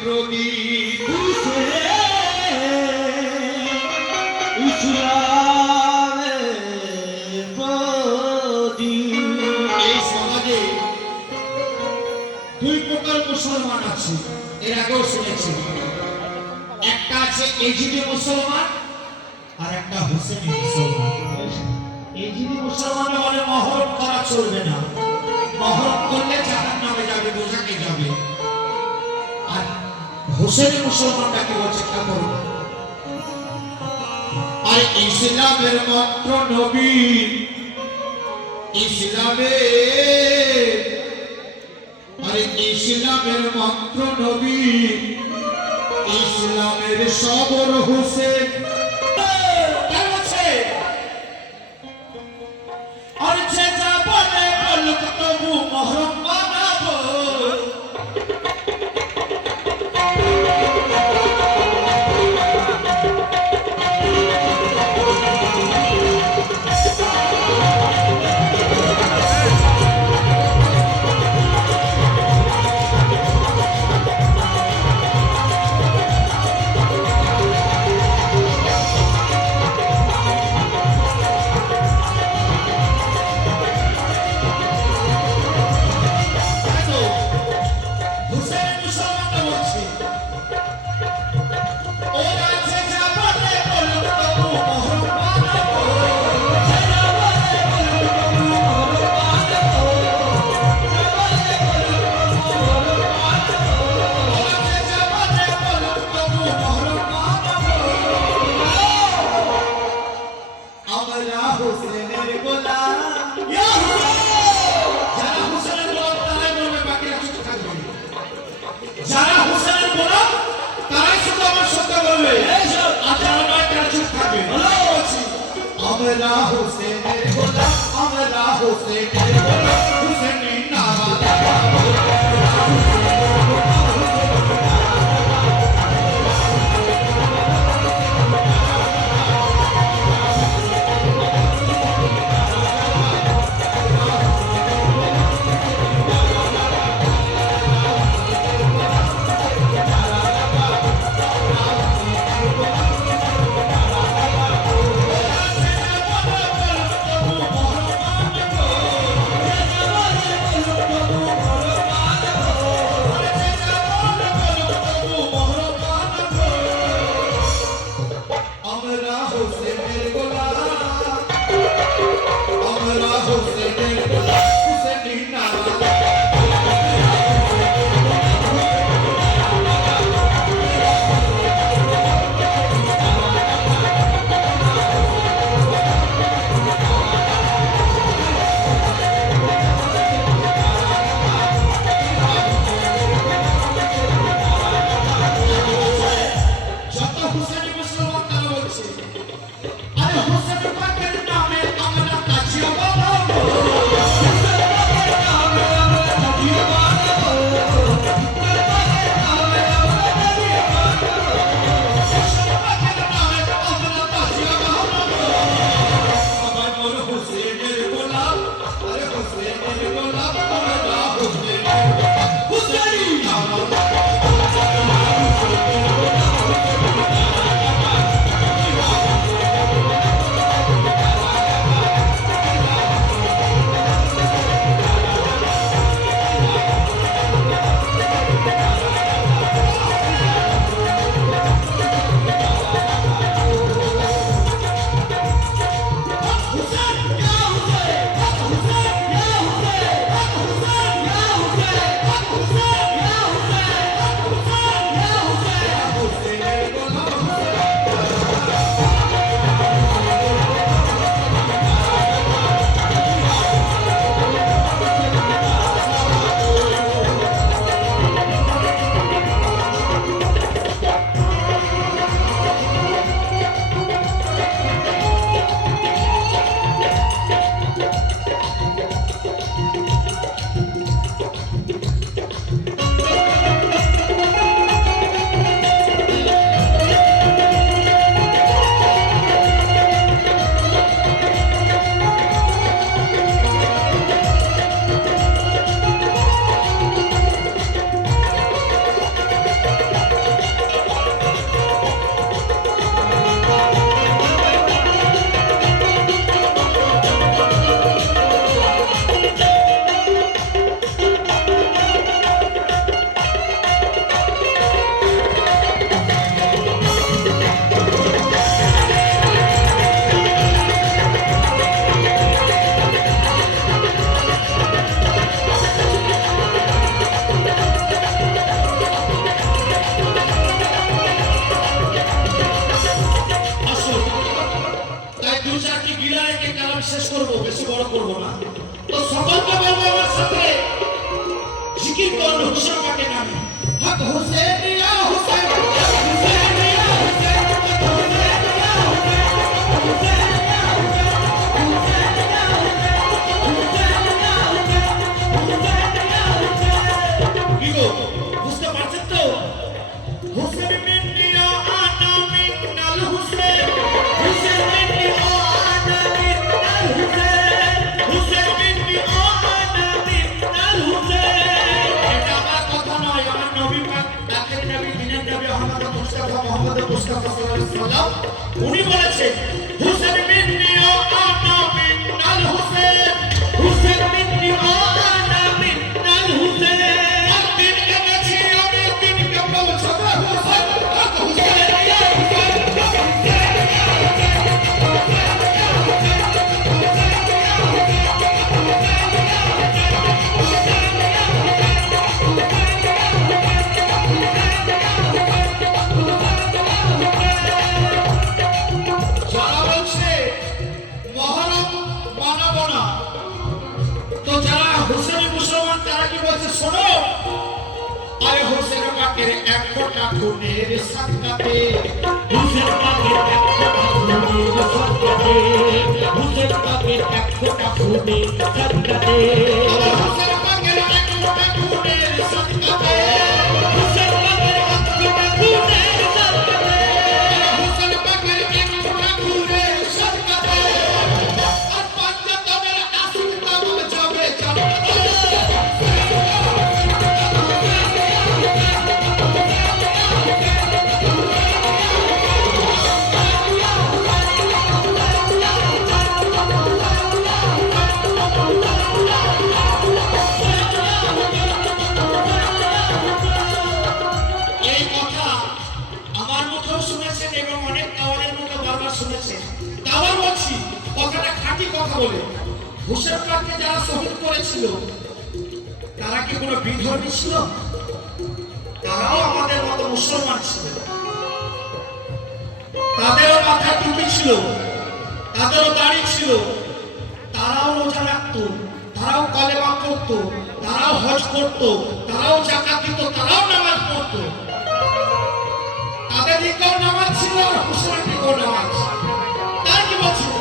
প্রদীপ এই সমাজে দুই প্রকার মুসলমান আছে, এর আগেও শুনেছি। একটা আছে এজিদি মুসলমান আর একটা হোসেনি মুসলমান। এজিদি মুসলমান বলে মহরম করা চলবে না, মহরম করলে জাহান্নামে যাবে, দোজখে যাবে। আর হোসেনি মুসলমানটাকে বলছে তা করুন। আর ইসলামের মন্ত্র নবী, ইসলামের মন্ত্র নবী, ইসলামের সবর হোসেন। আর যে যা বলে বলুক তবু মহরম বানাবো। যারা হোসেনের গোলাম তারাই শুধু আমার সত্য বলবে, আর যারা নয় তারা চুপ থাকবে। আমরা হোসেনের গোলাম, আমরা হোসেনের গোলাম, হোসেনের নামা উনি বলেছেন হুসেন মিন্নি ও আনা মিন্নাল হুসেন, হুসেন মিন্নি ও আনা মিন্নাল হুসেন। একদিন এনেছি আমি দিনকে পৌঁছাবে হুসেন, হুসেন ইয়া হুসেন, যারা বলছে মহরম মানাবো না, তো যারা হুসেনি মুসলমান তারা কি বলছে শোনো, আরে হোসেন পাকের এক ফোঁটা খুনের সাদকাতে, হোসেন পাকের এক ফোঁটা খুনের সাদকাতে, হোসেন পাকের এক ফোঁটা খুনের সাদকাতে, হোসেন পাকের এক ফোঁটা খুনের সাদকাতে, হোসেন পাকের এক ফোঁটা খুনের সাদকাতে, হোসেন পাকের এক ফোঁটা খুনের সাদকাতে, আর পাঞ্জাতনের আসল নাম যাবে জান্নাতে। এই কথা আমার মুখেও শুনেছেন এবং অনেক কাওয়ারের মুখে বারবার শুনেছেন। আবার বলছি, কথাটা খাঁটি কথা বলে, হুসেন পাককে যারা শহীদ করেছিল তারা কি কোনো বিধর্মী ছিল? তারাও আমাদের মতো মুসলমান ছিল, তাদেরও মাথায় টুপি ছিল, তাদেরও দাড়ি ছিল, তারাও রোজা রাখতো, তারাও কলেমা পড়তো, তারাও হজ করতো, তারাও যাকাত দিত, তারাও নামাজ পড়তো। তাদের দিকেও নামাজ ছিল আর হুসেনের দিকেও নামাজ। তার কি বলছিল?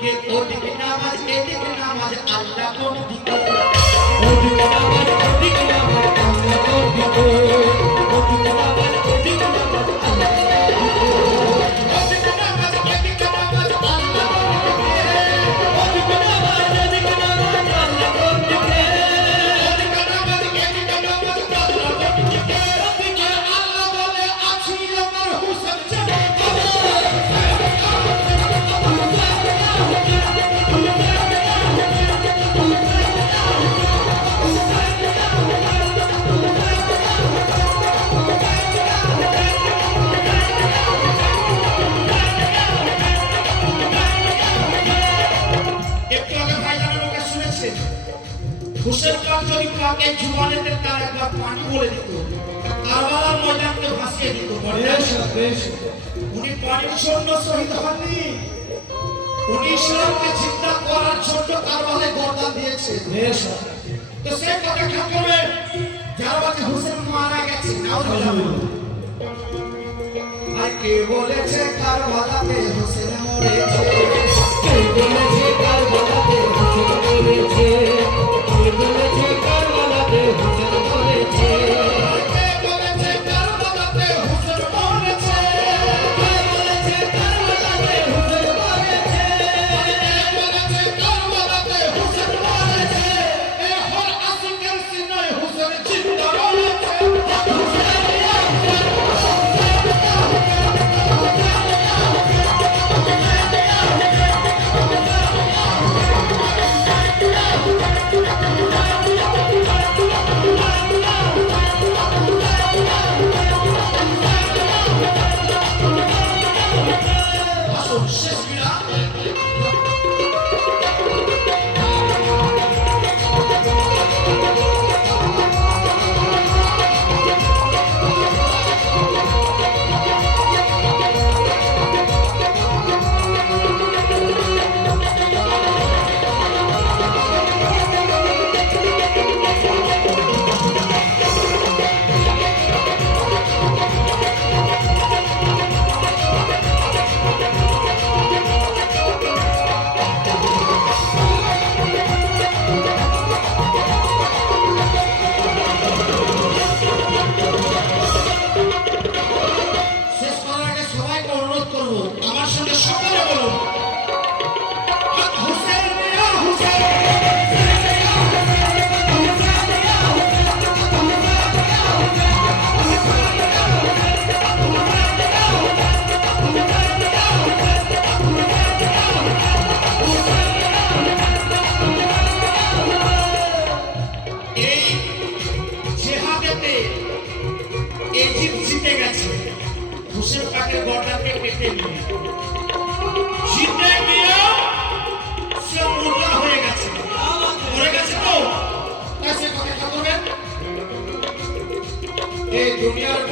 যে ওদিকে নামাজ এদিকে নামাজ আল্লাহ কোন দিকে, ওদিকে নামাজ এদিকে নামাজ আল্লাহ কোন দিকে, ওদিকে নামাজ এদিকে নামাজ আল্লাহ কোন দিকে, ওদিকে নামাজ এদিকে নামাজ আল্লাহ কোন দিকে, ওদিকে নামাজ এদিকে নামাজ আল্লাহ কোন দিকে, ওদিকে নামাজ এদিকে নামাজ আল্লাহ কোন দিকে, ওদিকে আল্লাহ বলে আছি আমার হুসেন চলে যাবে। একটু আগে ভাইজানের মুখে শুনেছেন হুসেন পাক যদি পাকে জুবানেতে তার একবার পানি বলে দিত, কারবালার ময়দানকে ভাসিয়ে দিত। উনি পানির জন্য শহীদ হননি, উনি ইসলামকে জিন্দা করার জন্য কারবালায় গর্দান দিয়েছে। তো সেই কথা খেয়াল করবেন, যারা বলছে হুসেন মারা গেছে, আর কে বলেছে কারবালাতে হুসেন মরেছে, কে বলেছে কারবালাতে হুসেন মরেছে, কে বলেছে কারবালাতে হুসেন মরেছে, কে বলেছে কারবালাতে হুসেন মরেছে, কে বলেছে কারবালাতে হুসেন মরেছে, কে বলেছে কারবালাতে হুসেন মরেছে, এ হর আশিকের সিনায় হুসেন জিন্দা রয়েছে। এই দুনিয়ার